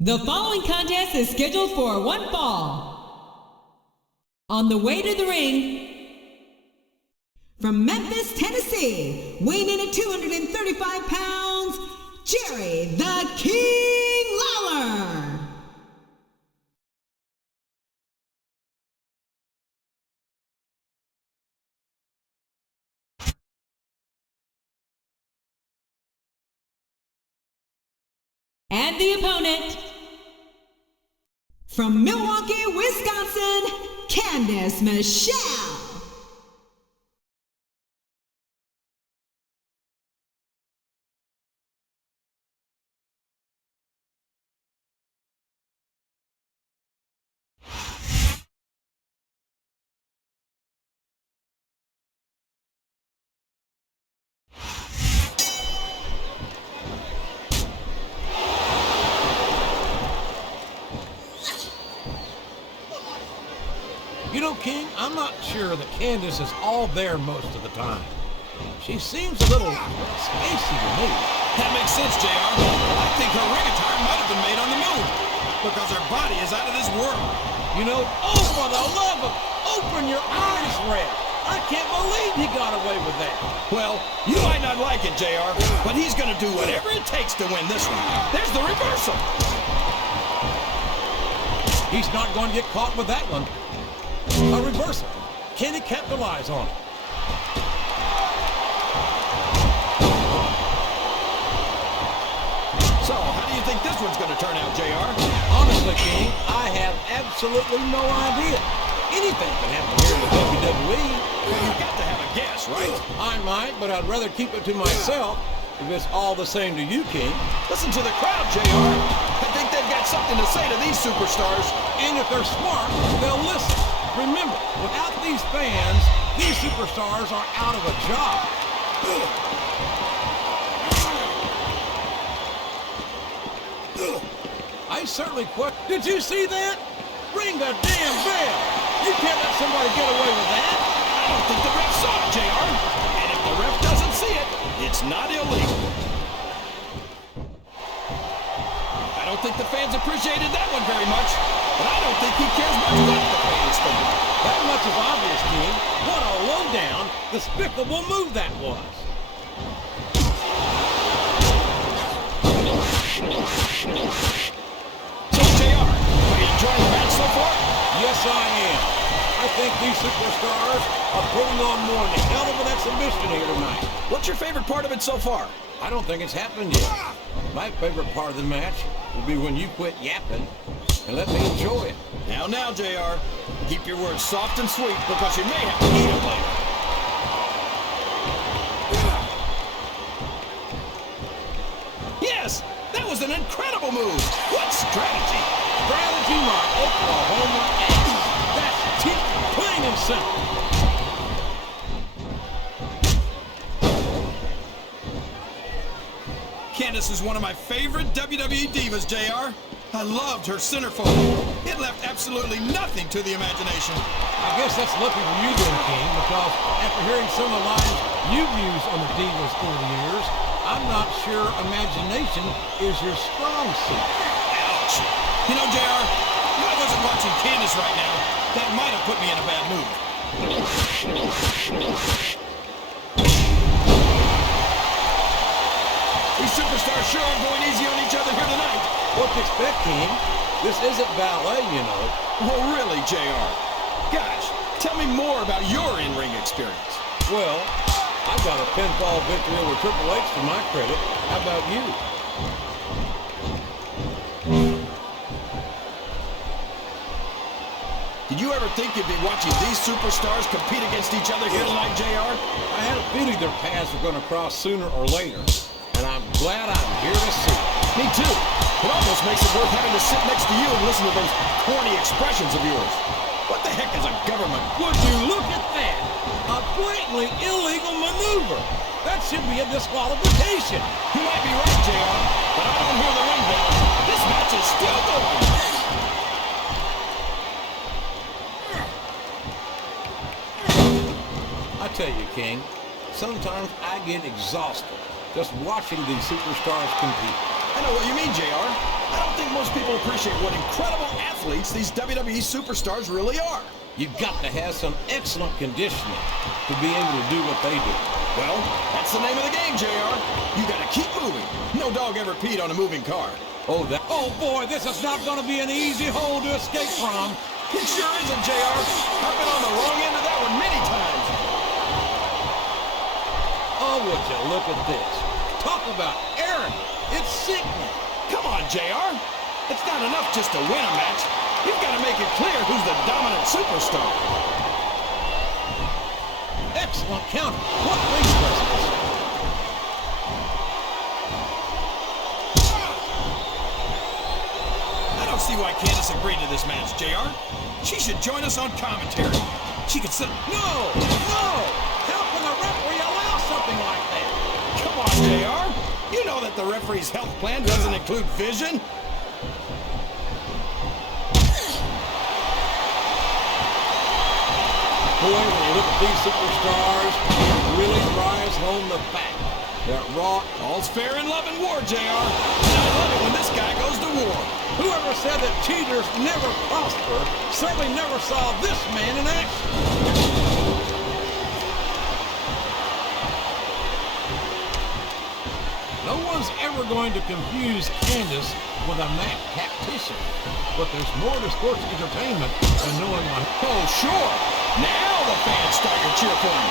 The following contest is scheduled for one fall. On the way to the ring, from Memphis, Tennessee, weighing in at 235 pounds, Jerry the King Lawler. And the opponent, from Milwaukee, Wisconsin, Candice Michelle. You know, King, I'm not sure that Candice is all there most of the time. She seems a little spacey to me. That makes sense, JR. I think her ring attire might have been made on the move, because her body is out of this world. You know, oh, for the love of, open your eyes, Red. I can't believe he got away with that. Well, you might not like it, JR, but he's going to do whatever it takes to win this one. There's the reversal. He's not going to get caught with that one. A reversal. Can he capitalize on it? So, how do you think this one's going to turn out, JR? Honestly, King, I have absolutely no idea. Anything can happen here in the WWE. Well, you've got to have a guess, right? I might, but I'd rather keep it to myself if it's all the same to you, King. Listen to the crowd, JR. I think they've got something to say to these superstars. And if they're smart, they'll listen. Remember, without these fans, these superstars are out of a job. I certainly quit. Did you see that? Ring the damn bell. You can't let somebody get away with that. I don't think the ref saw it, JR. And if the ref doesn't see it, it's not illegal. I don't think the fans appreciated that one very much, but I don't think he cares much what the fans think. That much is obvious, King. What a low-down, despicable move that was. So, JR, are you enjoying the match so far? Yes, I am. I think these superstars are putting on more than a hell of an exhibition here tonight. What's your favorite part of it so far? I don't think it's happened yet. My favorite part of the match will be when you quit yapping and let me enjoy it. Now, JR. Keep your words soft and sweet, because you may have to eat it later. Yes! That was an incredible move! What strategy? Strategy, my Oklahoma ass. That's cheap, plain and simple. Candice is one of my favorite WWE Divas, JR. I loved her centerfold. It left absolutely nothing to the imagination. I guess that's lucky for you then, King, because after hearing some of the lines you've used on the Divas over the years, I'm not sure imagination is your strong suit. Ouch. You know, JR, if I wasn't watching Candice right now, that might have put me in a bad mood. These superstars sure are going easy on each other here tonight. What to expect, King? This isn't ballet, you know. Well, really, JR. Gosh, tell me more about your in-ring experience. Well, I've got a pinfall victory over Triple H to my credit. How about you? Did you ever think you'd be watching these superstars compete against each other here tonight, JR? I had a feeling their paths were going to cross sooner or later, and I'm glad I'm here to see it. Me too. It almost makes it worth having to sit next to you and listen to those corny expressions of yours. What the heck is a government? Would you look at that? A blatantly illegal maneuver. That should be a disqualification. You might be right, JR, but I don't hear the ring bell. This match is still going. I tell you, King, sometimes I get exhausted just watching these superstars compete. I know what you mean, JR. I don't think most people appreciate what incredible athletes these WWE superstars really are. You've got to have some excellent conditioning to be able to do what they do. Well, that's the name of the game, JR. You gotta keep moving. No dog ever peed on a moving car. Oh boy, this is not going to be an easy hole to escape from. It sure isn't, JR. I've been on the wrong end of that one many times. Oh, would you look at this. Talk about arrogant. It's sickening. Come on, JR. It's not enough just to win a match. You've got to make it clear who's the dominant superstar. Excellent counter. What ring presence. I don't see why Candice agreed to this match, JR. She should join us on commentary. She could sit... No! How can the referee allow something like that? Come on, JR. You know that the referee's health plan doesn't include vision. Boy, when you look at these superstars, it really drives home the fact that Raw... All's fair in love and war, JR. And I love it when this guy goes to war. Whoever said that cheaters never prosper certainly never saw this man in action. No one's ever going to confuse Candice with a Mac tactician. But there's more to sports entertainment than knowing what... Oh, sure. Now the fans start to cheer for him.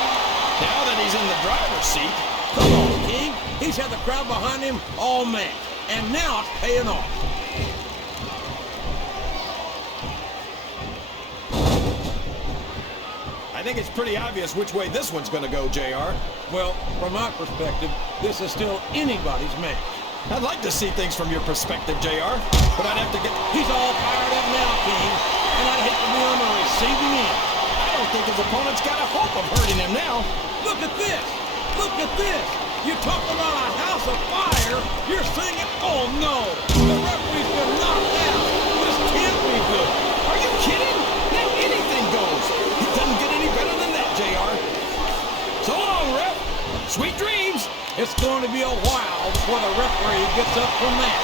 Now that he's in the driver's seat. Come on, King. He's had the crowd behind him all match. And now it's paying off. I think it's pretty obvious which way this one's going to go, JR. Well, from my perspective, this is still anybody's match. I'd like to see things from your perspective, JR, but I'd have to get... He's all fired up now, King, and I'd hate to be on the receiving end. I don't think his opponent's got a hope of hurting him now. Look at this! Look at this! You talk about a house of fire, you're singing, oh no! The referee's been knocked out! This can't be good! Are you kidding? Now anything goes! It doesn't get any better than that, JR. So long, ref! Sweet dreams! It's going to be a while before the referee gets up from that.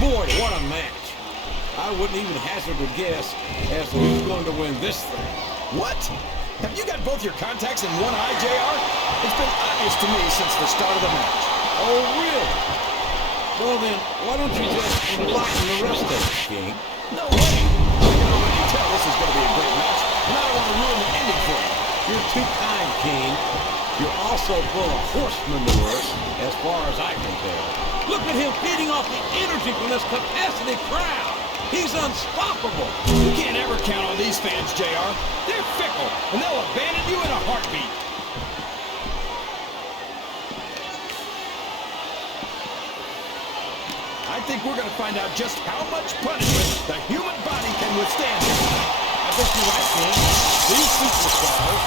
Boy, what a match. I wouldn't even hazard a guess as to who's going to win this thing. What? Have you got both your contacts in one eye, JR? It's been obvious to me since the start of the match. Oh, really? Well then, why don't you just enlighten the rest of us, King? No way! I can already tell this is going to be a great match, and I don't want to ruin the ending for you. You're too kind, King. You're also full of horse manure, as far as I can tell. Look at him feeding off the energy from this capacity crowd. He's unstoppable. You can't ever count on these fans, JR. They're fickle, and they'll abandon you in a heartbeat. I think we're going to find out just how much punishment the human body can withstand. I think you're right, King. These superstars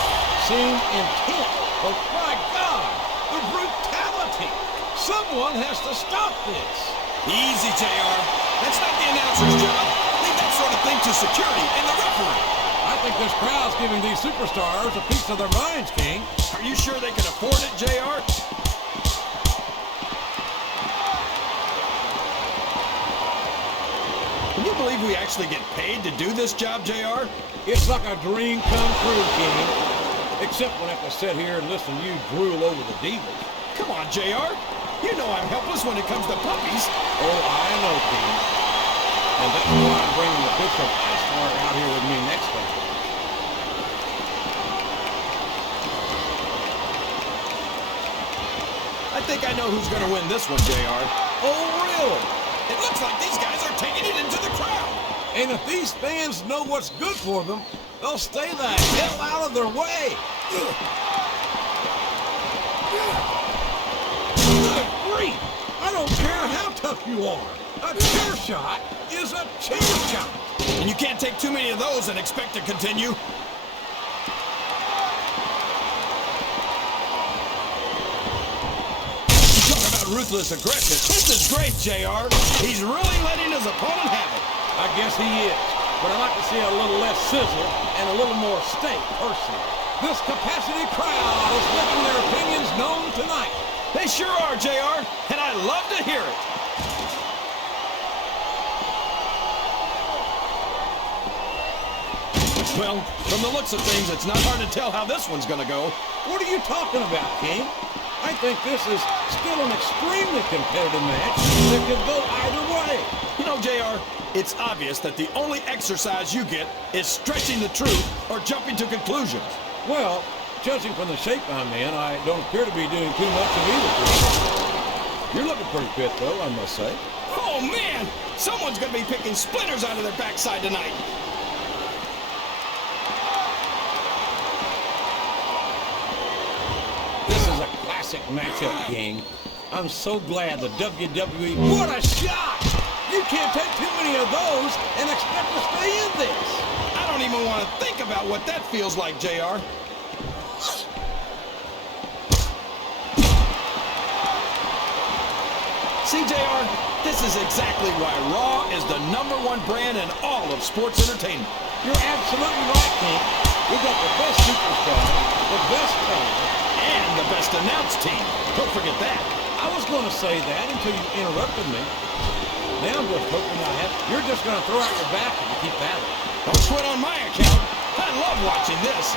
seem intent. But my God, the brutality. Someone has to stop this. Easy, JR. That's not the announcer's job. Leave that sort of thing to security and the referee. I think this crowd's giving these superstars a piece of their minds, King. Are you sure they can afford it, JR? Can you believe we actually get paid to do this job, JR? It's like a dream come true, King. Except when I have to sit here and listen to you drool over the Divas. Come on, JR. You know I'm helpless when it comes to puppies. Oh, I know, King. And that's why I'm bringing the Bishop Asmar out here with me next week. I think I know who's going to win this one, JR. Oh, really? It looks like these guys are taking it into the crowd. And if these fans know what's good for them, they'll stay the hell out of their way. Good grief! I don't care how tough you are. A chair shot is a chair shot. And you can't take too many of those and expect to continue. Ruthless aggression. This is great, JR. He's really letting his opponent have it. I guess he is. But I'd like to see a little less sizzle and a little more steak, personally. this capacity crowd is making their opinions known tonight. They sure are, JR, and I love to hear it. Well, from the looks of things, it's not hard to tell how this one's gonna go. What are you talking about, King? I think this is still an extremely competitive match that could go either way. You know, JR, it's obvious that the only exercise you get is stretching the truth or jumping to conclusions. Well, judging from the shape I'm in, I don't appear to be doing too much of either. You're looking pretty fit, though, I must say. Oh, man! Someone's gonna be picking splinters out of their backside tonight. Matchup, King. I'm so glad the WWE... What a shot! You can't take too many of those and expect to stay in this. I don't even want to think about what that feels like, JR. See, JR, this is exactly why Raw is the #1 brand in all of sports entertainment. You're absolutely right, King. We got the best superstar, the best player, and the best announced team. Don't forget that. I was going to say that until you interrupted me. Now I'm just hoping I have... You're just going to throw out your back if you keep at it. Don't quit on my account. I love watching this.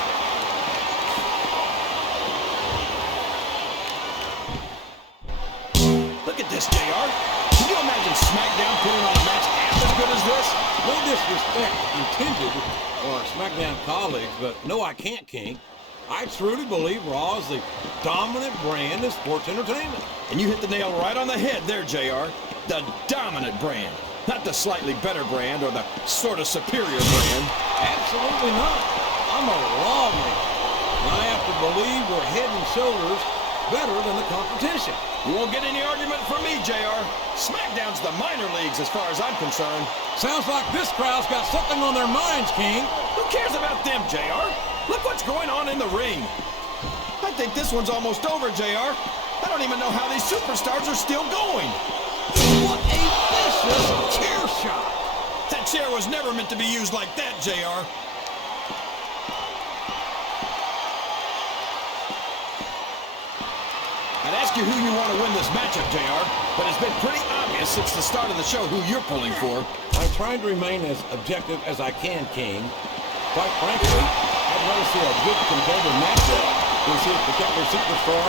Look at this, JR. Can you imagine SmackDown putting on a match half as good as this? No disrespect intended for our SmackDown colleagues, but no, I can't, King. I truly believe Raw is the dominant brand of sports entertainment. And you hit the nail right on the head there, JR. The dominant brand. Not the slightly better brand or the sort of superior brand. Absolutely not. I'm a Raw man. And I have to believe we're head and shoulders better than the competition. You won't get any argument from me, JR. SmackDown's the minor leagues as far as I'm concerned. Sounds like this crowd's got something on their minds, King. Who cares about them, JR? Look what's going on in the ring. I think this one's almost over, JR. I don't even know how these superstars are still going. What a vicious chair shot. That chair was never meant to be used like that, JR. I'd ask you who you want to win this matchup, JR, but it's been pretty obvious since the start of the show who you're pulling for. I'm trying to remain as objective as I can, King. Quite frankly, I'd rather see a good competitive matchup than see a particular superstar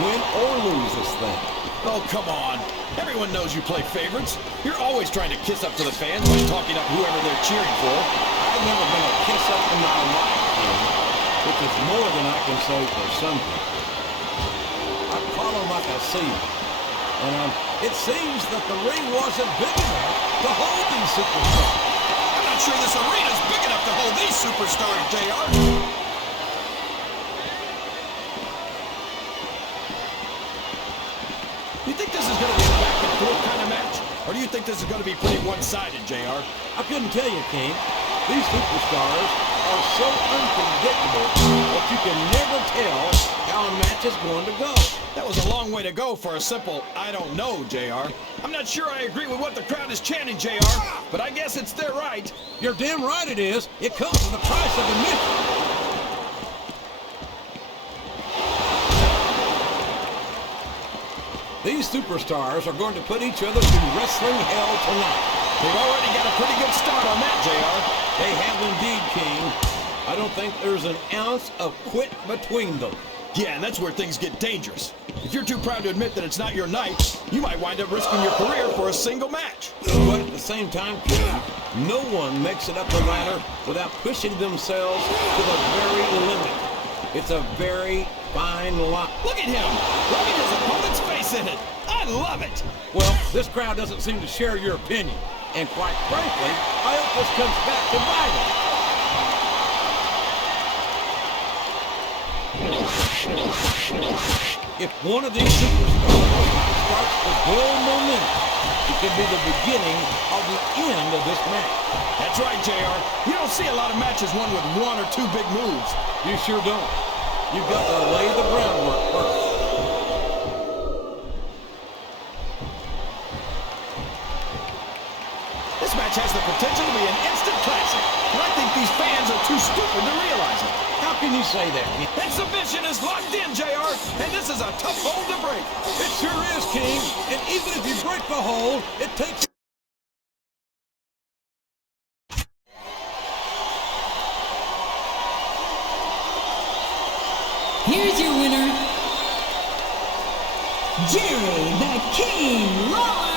win or lose this thing. Oh, come on. Everyone knows you play favorites. You're always trying to kiss up to the fans by talking up whoever they're cheering for. I've never been a kiss up in my life, King, which is more than I can say for some people. I call them like I see them. And it seems that the ring wasn't big enough to hold these superstars. I'm not sure this arena's big enough to hold these superstars, JR. You think this is going to be a back and forth kind of match? Or do you think this is going to be pretty one-sided, JR? I couldn't tell you, King. These superstars are so unpredictable that you can never tell how a match is going to go. That was a long way to go for a simple, I don't know, JR. I'm not sure I agree with what the crowd is chanting, JR, but I guess it's their right. You're damn right it is. It comes with the price of admission. These superstars are going to put each other through wrestling hell tonight. They've already got a pretty good start on that, JR. They have indeed, King. I don't think there's an ounce of quit between them. Yeah, and that's where things get dangerous. If you're too proud to admit that it's not your night, you might wind up risking your career for a single match. But at the same time, King, no one makes it up the ladder without pushing themselves to the very limit. It's a very fine line. Look at him, rubbing his opponent's face in it. I love it. Well, this crowd doesn't seem to share your opinion. And quite frankly, I hope this comes back to bite them. If one of these superstars starts to build momentum, it could be the beginning of the end of this match. That's right, JR. You don't see a lot of matches won with one or two big moves. You sure don't. You've got to lay the groundwork first. This match has the potential to be an instant classic, and I think these fans are too stupid to realize it. How can you say that? And submission is locked in, JR, and this is a tough hold to break. It sure is, King. And even if you break the hold, it takes... Here's your winner, Jerry the King Lawler.